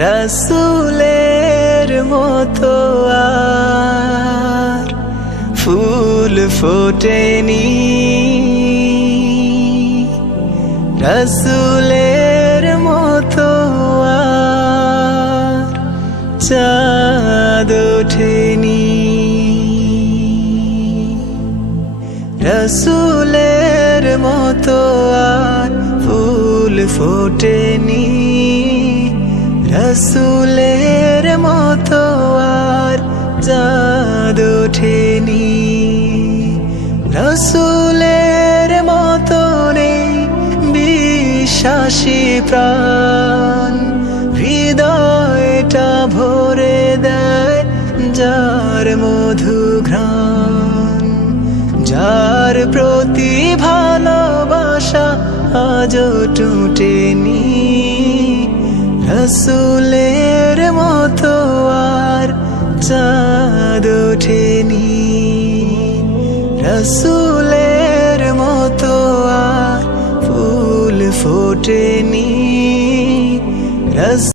রসুলের মতো আর ফুল ফোটেনি, রসুলের মতো আর চাঁদ ওঠেনি। রসুলের মতো আর ফুল ফোটেনি, রসুলের মতো আর চাঁদ ওঠেনি। রসুলের মতো নেই বিশ্বাসী প্রাণ, হৃদয়টা ভরে দেয় যার মধু ঘ্রাণ, যার প্রতি ভালোবাসা আজও টুটেনি। রসুলের মতো আর চাঁদ ওঠেনি, রসুলের মতো আর ফুল ফোটেনি।